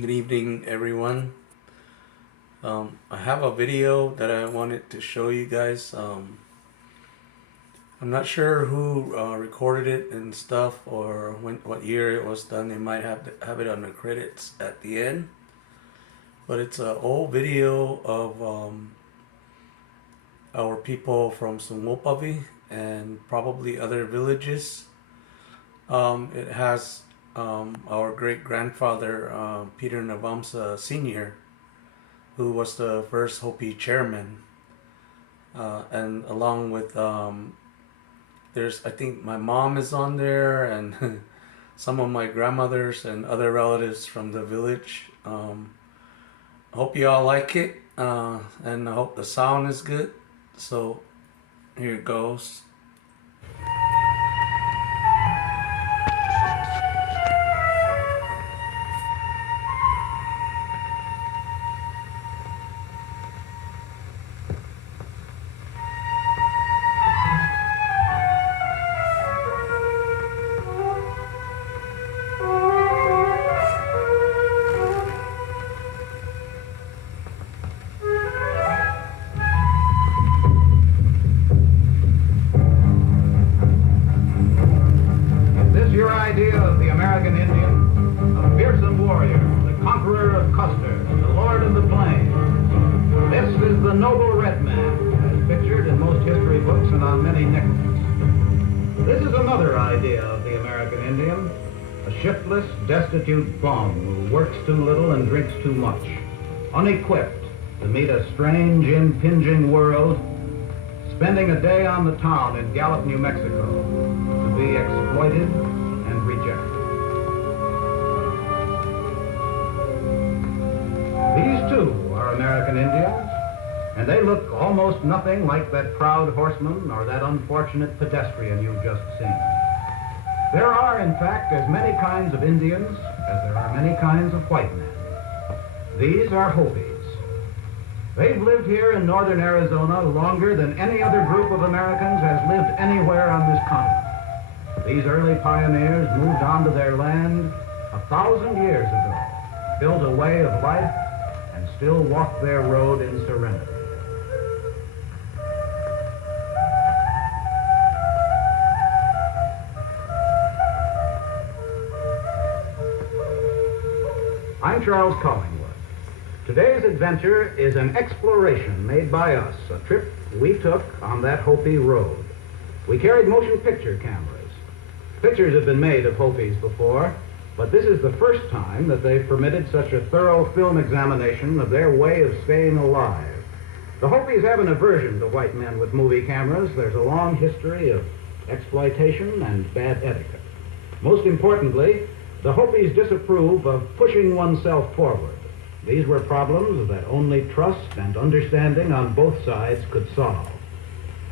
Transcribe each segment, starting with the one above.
Good evening, everyone. I have a video that I wanted to show you guys. I'm not sure who recorded it and stuff, or what year it was done. They might have it on the credits at the end. But it's an old video of our people from Songoopavi and probably other villages. It has our great grandfather Peter Navamsa Sr., who was the first Hopi chairman, and along with I think my mom is on there, and some of my grandmothers and other relatives from the village. I hope you all like it, and I hope the sound is good. So here it goes. Idea of the American Indian, a fearsome warrior, the conqueror of Custer, the lord of the plains. This is the noble red man, as pictured in most history books and on many nickels. This is another idea of the American Indian, a shiftless, destitute bum who works too little and drinks too much, unequipped to meet a strange, impinging world, spending a day on the town in Gallup, New Mexico, to be exploited and rejected. These too are American Indians, and they look almost nothing like that proud horseman or that unfortunate pedestrian you've just seen. There are, in fact, as many kinds of Indians as there are many kinds of white men. These are Hopis. They've lived here in northern Arizona longer than any other group of Americans has lived anywhere on this continent. These early pioneers moved onto their land 1,000 years ago, built a way of life, and still walk their road in serenity. I'm Charles Collingwood. Today's adventure is an exploration made by us, a trip we took on that Hopi road. We carried motion picture cameras. Pictures have been made of Hopis before, but this is the first time that they've permitted such a thorough film examination of their way of staying alive. The Hopis have an aversion to white men with movie cameras. There's a long history of exploitation and bad etiquette. Most importantly, the Hopis disapprove of pushing oneself forward. These were problems that only trust and understanding on both sides could solve.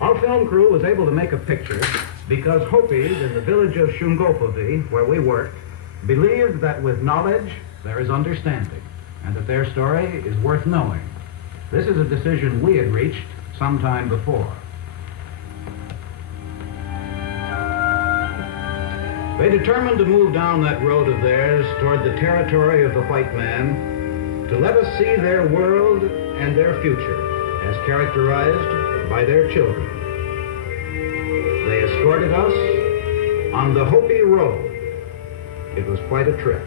Our film crew was able to make a picture because Hopis in the village of Shungopavi, where we worked, believed that with knowledge there is understanding, and that their story is worth knowing. This is a decision we had reached some time before. They determined to move down that road of theirs toward the territory of the white man, to let us see their world and their future as characterized by their children. They escorted us on the Hopi Road. It was quite a trip.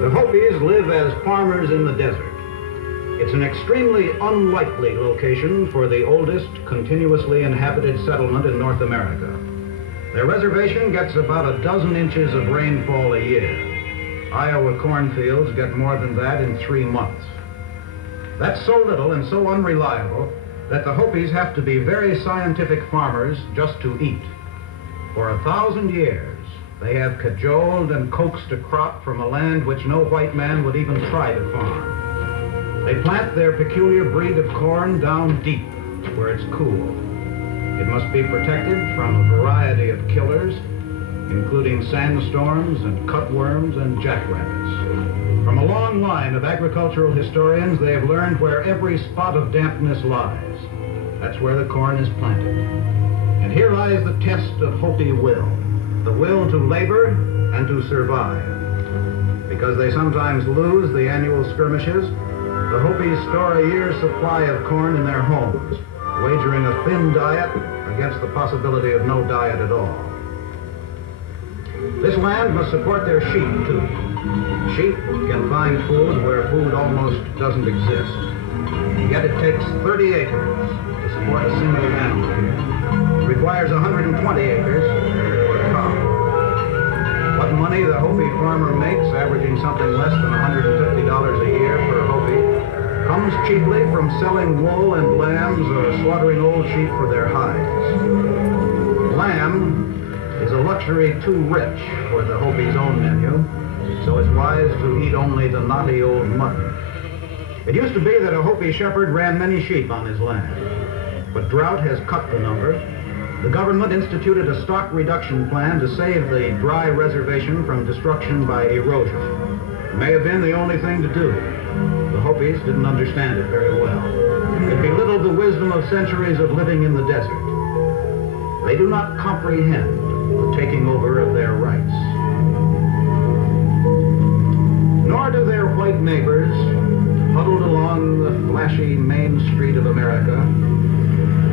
The Hopis live as farmers in the desert. It's an extremely unlikely location for the oldest continuously inhabited settlement in North America. Their reservation gets about a dozen inches of rainfall a year. Iowa cornfields get more than that in 3 months. That's so little and so unreliable that the Hopis have to be very scientific farmers just to eat. For 1,000 years, they have cajoled and coaxed a crop from a land which no white man would even try to farm. They plant their peculiar breed of corn down deep, where it's cool. It must be protected from a variety of killers, including sandstorms and cutworms and jackrabbits. From a long line of agricultural historians, they have learned where every spot of dampness lies. That's where the corn is planted. And here lies the test of Hopi will. the will to labor and to survive. Because they sometimes lose the annual skirmishes, the Hopis store a year's supply of corn in their homes, wagering a thin diet against the possibility of no diet at all. This land must support their sheep, too. Sheep can find food where food almost doesn't exist. Yet it takes 30 acres to support a single animal here. It requires 120 acres for a cow. What money the Hopi farmer makes, averaging something less than $150 a year per Hopi, comes chiefly from selling wool and lambs or slaughtering old sheep for their hides. Lamb is a luxury too rich for the Hopi's own menu, so it's wise to eat only the knotty old mutton. It used to be that a Hopi shepherd ran many sheep on his land, but drought has cut the number. The government instituted a stock reduction plan to save the dry reservation from destruction by erosion. It may have been the only thing to do. The Hopis didn't understand it very well. It belittled the wisdom of centuries of living in the desert. They do not comprehend the taking over of their rights. Nor do their white neighbors, huddled along the flashy main street of America,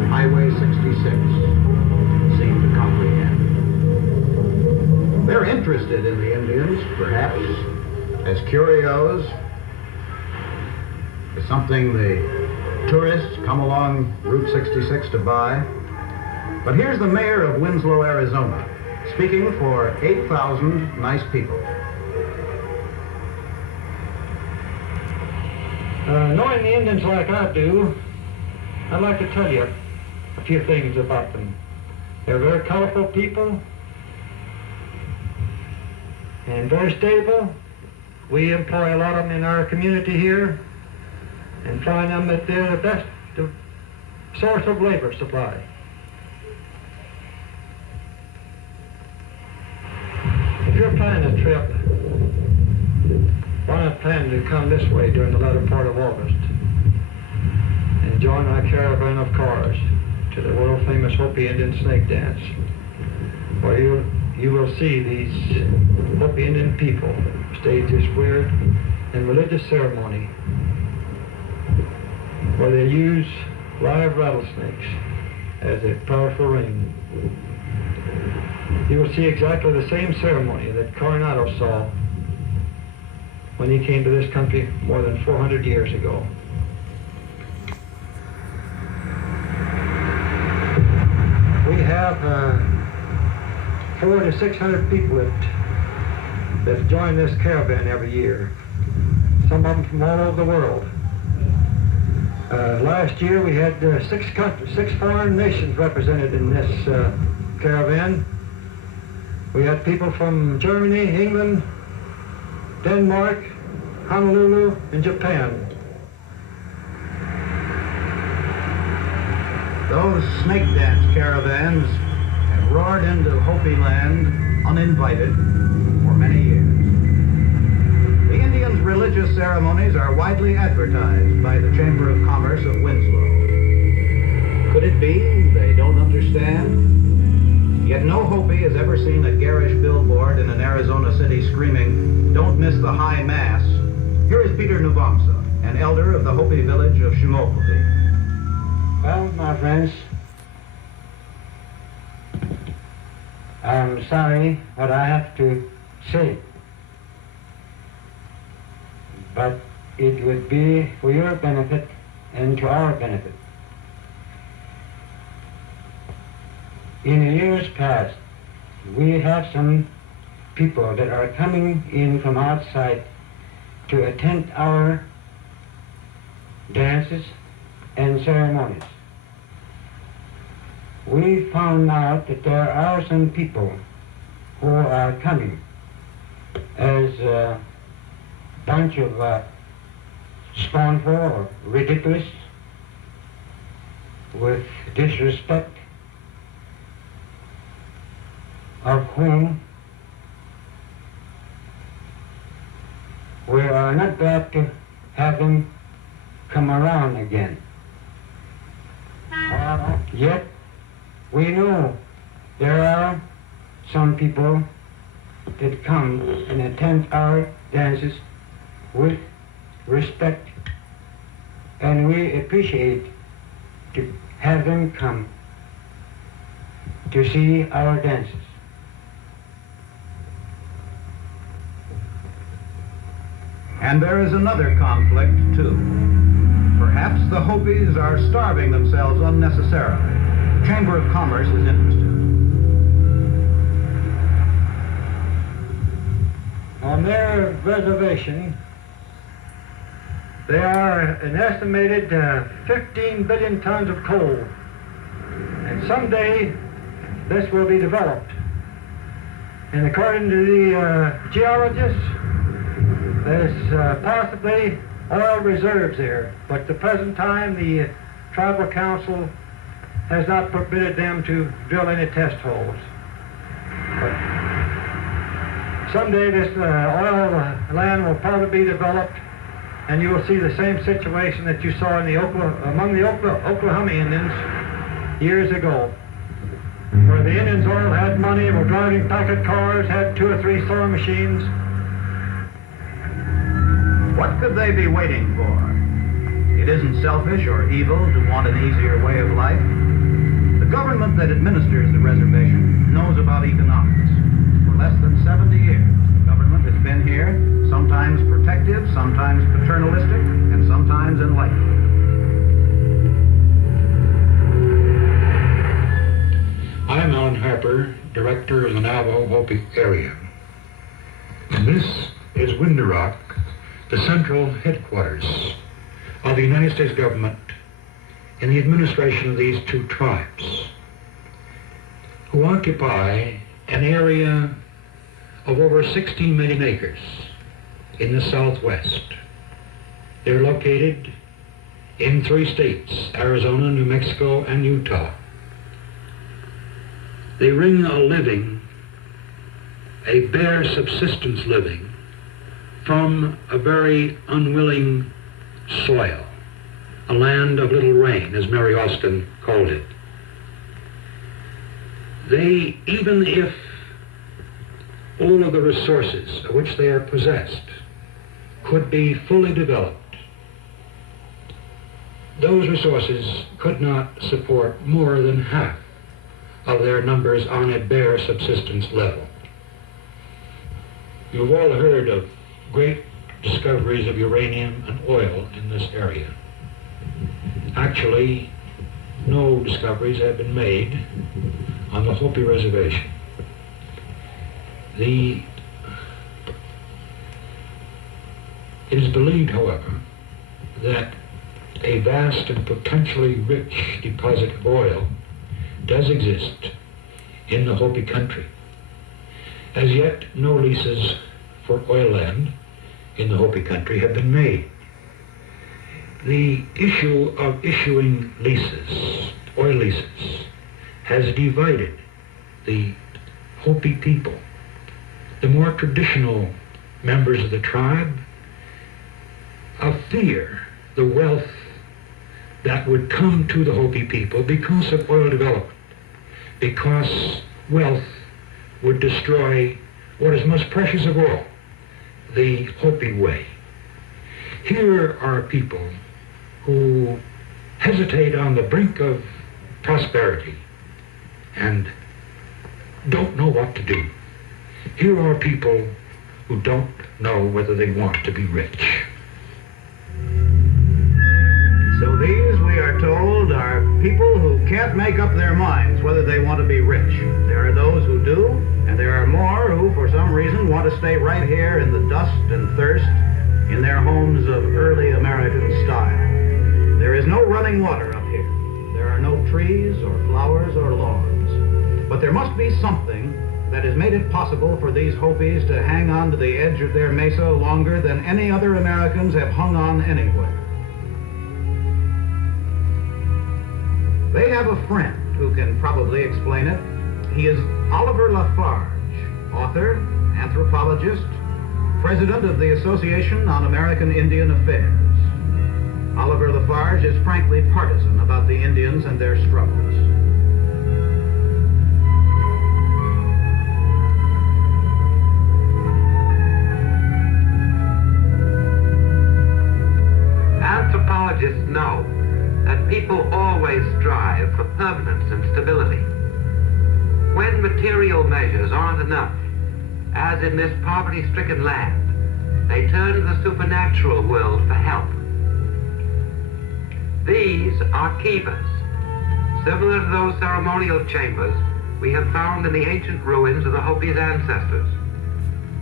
Highway 66, seem to comprehend. They're interested in the Indians, perhaps, as curios, as something the tourists come along Route 66 to buy. But here's the mayor of Winslow, Arizona, speaking for 8,000 nice people. Knowing the Indians like I do, I'd like to tell you a few things about them. They're very colorful people and very stable. We employ a lot of them in our community here and find them that they're the best source of labor supply. If you're planning a trip, why not plan to come this way during the latter part of August and join our caravan of cars to the world-famous Hopi Indian snake dance, where you will see these Hopi Indian people stage this weird and religious ceremony where they use live rattlesnakes as a powerful ring. You will see exactly the same ceremony that Coronado saw when he came to this country more than 400 years ago. We have 400 to 600 people that join this caravan every year, some of them from all over the world. Last year we had 6 foreign nations represented in this caravan. We had people from Germany, England, Denmark, Honolulu, and Japan. Those snake dance caravans have roared into Hopi land uninvited for many years. The Indians' religious ceremonies are widely advertised by the Chamber of Commerce of Winslow. Could it be they don't understand? Yet no Hopi has ever seen a garish billboard in an Arizona city screaming, "Don't miss the high mass." Here is Peter Nuvamsa, an elder of the Hopi village of Shungopavi. Well, my friends, I'm sorry what I have to say, but it would be for your benefit and to our benefit. In the years past, we have some people that are coming in from outside to attend our dances and ceremonies. We found out that there are some people who are coming as a bunch of scornful or ridiculous, with disrespect, of whom we are not glad to have them come around again. Yet we know there are some people that come and attend our dances with respect, and we appreciate to have them come to see our dances. And there is another conflict, too. Perhaps the Hopis are starving themselves unnecessarily. The Chamber of Commerce is interested. On their reservation, there are an estimated 15 billion tons of coal. And someday, this will be developed. And according to the geologists, there's possibly oil reserves there. But at the present time, the tribal council has not permitted them to drill any test holes. But someday this oil land will probably be developed, and you will see the same situation that you saw in among the Oklahoma Indians years ago, where the Indians all had money, were driving packet cars, had 2 or 3 sewing machines. What could they be waiting for? It isn't selfish or evil to want an easier way of life. The government that administers the reservation knows about economics. For less than 70 years, the government has been here, sometimes protective, sometimes paternalistic, and sometimes enlightening. I'm Alan Harper, Director of the Navajo Hopi area. And this is Window Rock, the central headquarters of the United States government in the administration of these 2 tribes, who occupy an area of over 16 million acres in the Southwest. They're located in 3 states, Arizona, New Mexico, and Utah. They wring a living, a bare subsistence living, from a very unwilling soil, a land of little rain, as Mary Austin called it. They, even if all of the resources of which they are possessed could be fully developed, those resources could not support more than half of their numbers on a bare subsistence level. You've all heard of great discoveries of uranium and oil in this area. Actually, no discoveries have been made on the Hopi Reservation. It is believed, however, that a vast and potentially rich deposit of oil does exist in the Hopi country. As yet, no leases for oil land in the Hopi country have been made. The issue of issuing leases, oil leases, has divided the Hopi people. The more traditional members of the tribe fear the wealth that would come to the Hopi people because of oil development, because wealth would destroy what is most precious of all, the Hopi way. Here are people who hesitate on the brink of prosperity and don't know what to do. Here are people who don't know whether they want to be rich. So these, we are told, are people who can't make up their minds whether they want to be rich. There are those who do, and there are more who, for some reason, want to stay right here in the dust and thirst in their homes of early American style. There is no running water up here. There are no trees or flowers or lawns. But there must be something that has made it possible for these Hopis to hang on to the edge of their mesa longer than any other Americans have hung on anywhere. They have a friend who can probably explain it. He is Oliver Lafarge, author, anthropologist, president of the Association on American Indian Affairs. Oliver Lafarge is frankly partisan about the Indians and their struggles. geologists know that people always strive for permanence and stability. When material measures aren't enough, as in this poverty-stricken land, they turn to the supernatural world for help. These are kivas, similar to those ceremonial chambers we have found in the ancient ruins of the Hopi's ancestors.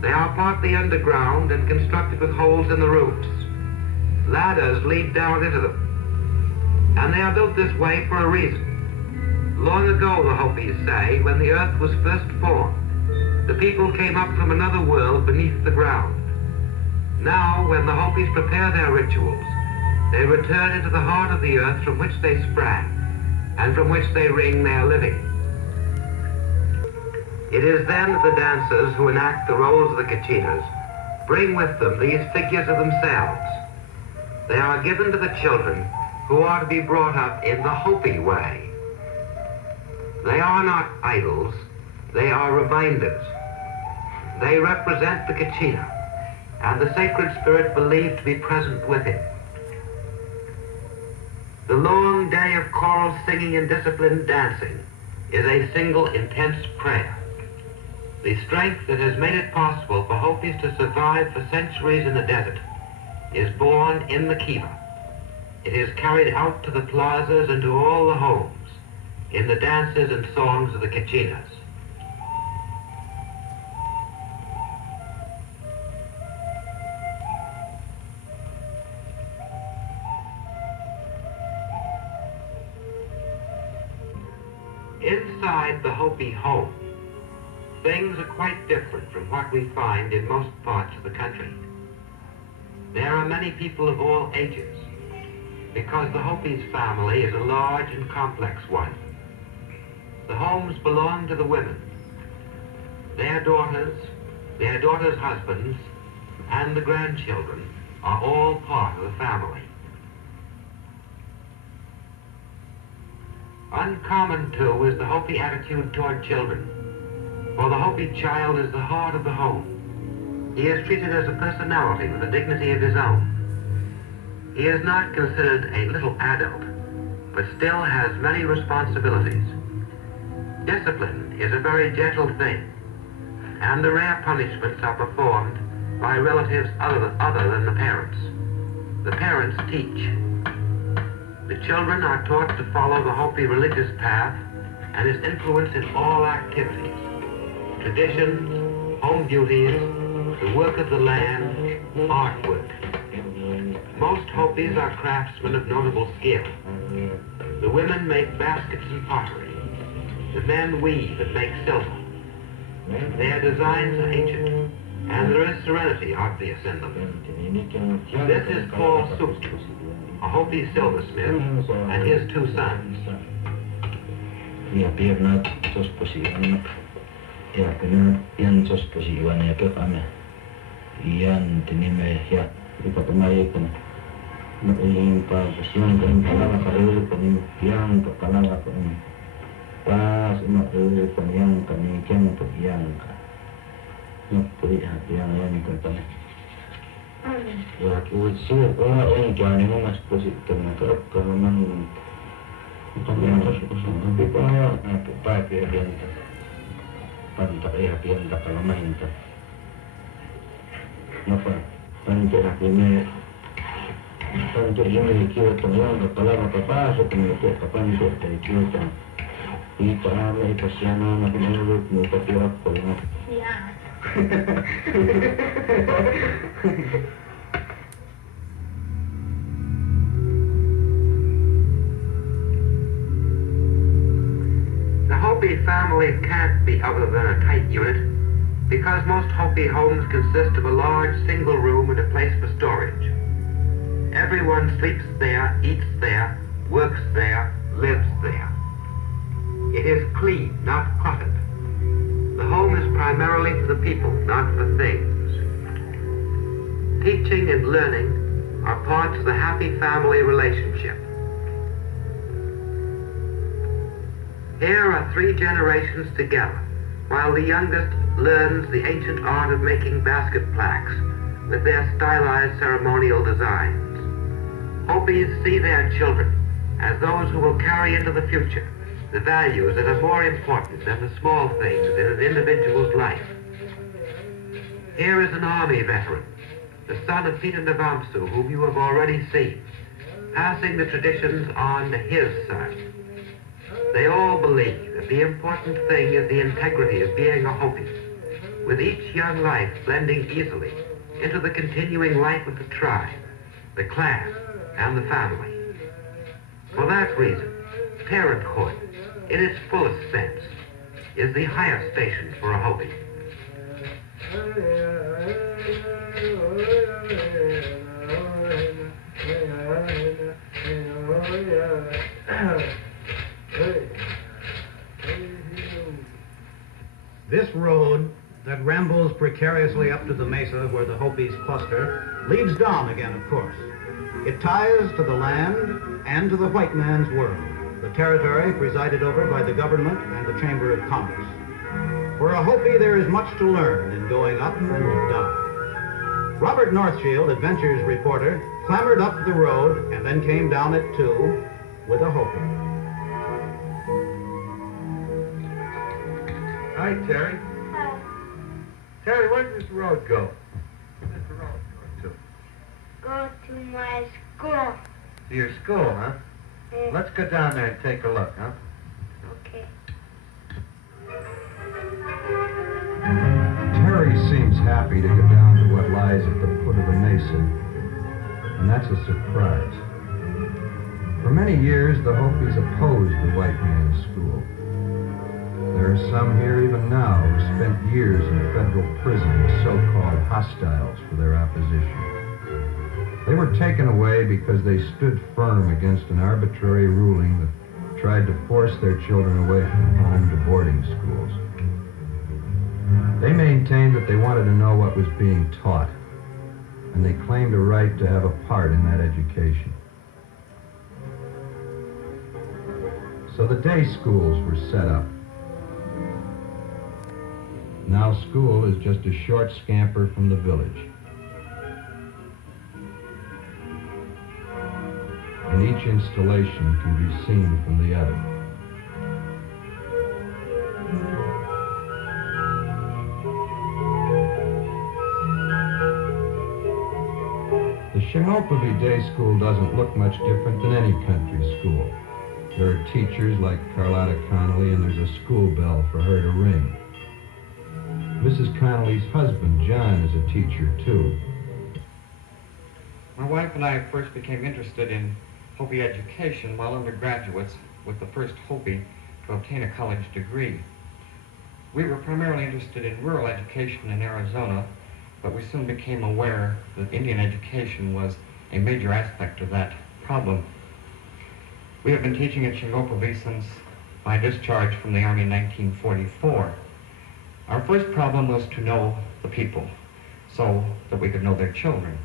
They are partly underground and constructed with holes in the roofs. Ladders lead down into them, and they are built this way for a reason. Long ago, the Hopis say, when the earth was first formed, the people came up from another world beneath the ground. Now, when the Hopis prepare their rituals, they return into the heart of the earth from which they sprang, and from which they wring their living. It is then that the dancers who enact the roles of the kachinas bring with them these figures of themselves. They are given to the children who are to be brought up in the Hopi way. They are not idols, they are reminders. They represent the kachina and the sacred spirit believed to be present with it. The long day of choral singing and disciplined dancing is a single intense prayer. The strength that has made it possible for Hopis to survive for centuries in the desert is born in the kiva. It is carried out to the plazas and to all the homes in the dances and songs of the kachinas. Inside the Hopi home, things are quite different from what we find in most parts of the country. There are many people of all ages, because the Hopi's family is a large and complex one. The homes belong to the women. Their daughters, their daughters' husbands, and the grandchildren are all part of the family. Uncommon, too, is the Hopi attitude toward children, for the Hopi child is the heart of the home. He is treated as a personality with a dignity of his own. He is not considered a little adult, but still has many responsibilities. Discipline is a very gentle thing, and the rare punishments are performed by relatives other than the parents. The parents teach. The children are taught to follow the Hopi religious path and is influenced in all activities, traditions, home duties, the work of the land, artwork. Most Hopis are craftsmen of notable skill. The women make baskets and pottery. The men weave and make silver. Their designs are ancient, and there is serenity obvious in them. This is Paul Suk, a Hopi silversmith, and his two sons. Ja piernat tosposivan ja pinat yan tosposivan ja pekame yan tinime ya ipatamaye kan nakin pa pasyon kan palala kayo kan yang palala kan pas maku kan yang kami kan untuk yang puri hati yang kan tan ya kusi orang orang jani mas posit kan kerap kan Kami harus usaha apa pilihan pantai pilihan kalau main tak apa pantai ini kita tengok kalau apa seperti itu kapan itu dari kita kita ramai kasihan nak menurut kita tiap kalau Hopi family can't be other than a tight unit because most Hopi homes consist of a large single room and a place for storage. Everyone sleeps there, eats there, works there, lives there. It is clean, not cluttered. The home is primarily for the people, not for things. Teaching and learning are parts of the happy family relationship. Here are 3 generations together, while the youngest learns the ancient art of making basket plaques with their stylized ceremonial designs. Hopis see their children as those who will carry into the future the values that are more important than the small things in an individual's life. Here is an Army veteran, the son of Peter Navamsu, whom you have already seen, passing the traditions on to his son. They all believe that the important thing is the integrity of being a Hopi, with each young life blending easily into the continuing life of the tribe, the clan, and the family. For that reason, parenthood, in its fullest sense, is the highest station for a Hopi. This road that rambles precariously up to the mesa where the Hopis cluster leads down again, of course. It ties to the land and to the white man's world, the territory presided over by the government and the Chamber of Commerce. For a Hopi, there is much to learn in going up and down. Robert Northshield, Adventures reporter, clambered up the road and then came down it too with a Hopi. Hi, Terry. Hi. Terry, where does this road go? Where's the road go to? Go to my school. To your school, huh? Let's go down there and take a look, huh? Okay. Terry seems happy to go down to what lies at the foot of the mesa, and that's a surprise. For many years, the Hopis opposed the white man's school. There are some here even now who spent years in federal prison as so-called hostiles for their opposition. They were taken away because they stood firm against an arbitrary ruling that tried to force their children away from home to boarding schools. They maintained that they wanted to know what was being taught, and they claimed a right to have a part in that education. So the day schools were set up. Now school is just a short scamper from the village. And each installation can be seen from the other. The Shungopavi Day School doesn't look much different than any country school. There are teachers like Carlotta Connolly, and there's a school bell for her to ring. Mrs. Connolly's husband, John, is a teacher, too. My wife and I first became interested in Hopi education while undergraduates with the first Hopi to obtain a college degree. We were primarily interested in rural education in Arizona, but we soon became aware that Indian education was a major aspect of that problem. We have been teaching at Shungopavi since my discharge from the Army in 1944. Our first problem was to know the people so that we could know their children.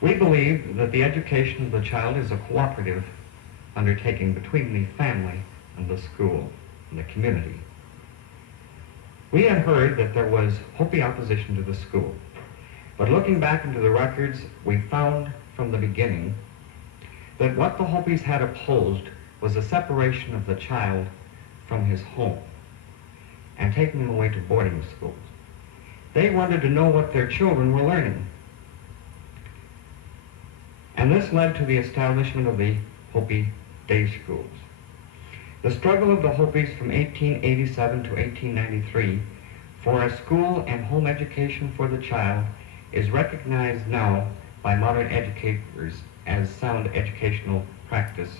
We believe that the education of the child is a cooperative undertaking between the family and the school and the community. We had heard that there was Hopi opposition to the school, but looking back into the records, we found from the beginning that what the Hopis had opposed was the separation of the child from his home and taking them away to boarding schools. They wanted to know what their children were learning. And this led to the establishment of the Hopi day schools. The struggle of the Hopis from 1887 to 1893 for a school and home education for the child is recognized now by modern educators as sound educational practice.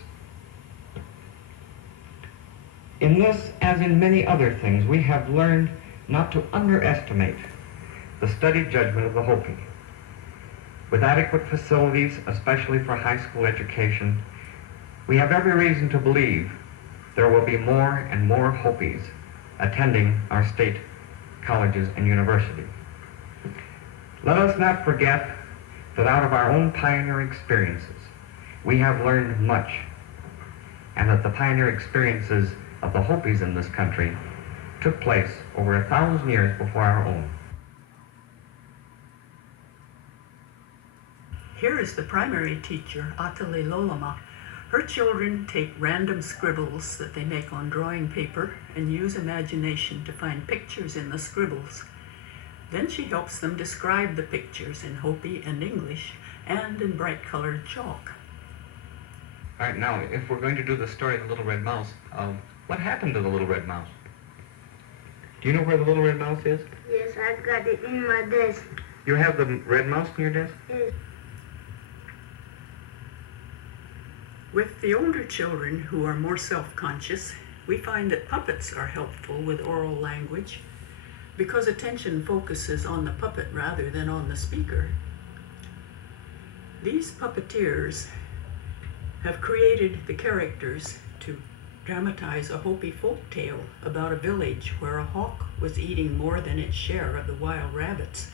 In this, as in many other things, we have learned not to underestimate the studied judgment of the Hopi. With adequate facilities, especially for high school education, we have every reason to believe there will be more and more Hopis attending our state colleges and universities. Let us not forget that out of our own pioneer experiences, we have learned much, and that the pioneer experiences of the Hopis in this country took place over 1,000 years before our own. Here is the primary teacher, Atali Lolama. Her children take random scribbles that they make on drawing paper and use imagination to find pictures in the scribbles. Then she helps them describe the pictures in Hopi and English and in bright colored chalk. All right, now, if we're going to do the story of the Little Red Mouse, what happened to the Little Red Mouse? Do you know where the Little Red Mouse is? Yes, I've got it in my desk. You have the red mouse in your desk? Yes. With the older children who are more self-conscious, we find that puppets are helpful with oral language because attention focuses on the puppet rather than on the speaker. These puppeteers have created the characters to dramatize a Hopi folk tale about a village where a hawk was eating more than its share of the wild rabbits